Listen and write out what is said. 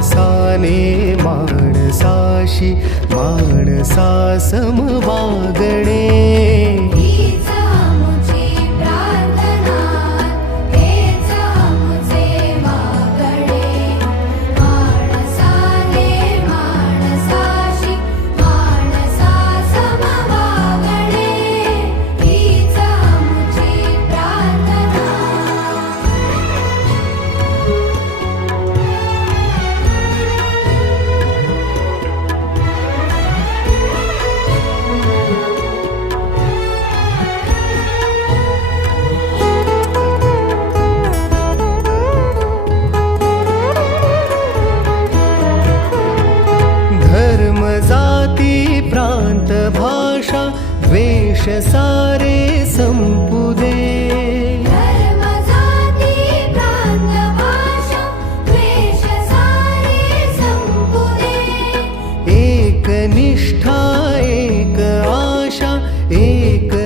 माणसाने माणसाशी माणसा सम वागणे. जाती प्रांत भाषा द्वेष सारे संपू दे. धर्म जाती प्रांत भाषा द्वेष सारे संपू दे. एक निष्ठा एक आशा एक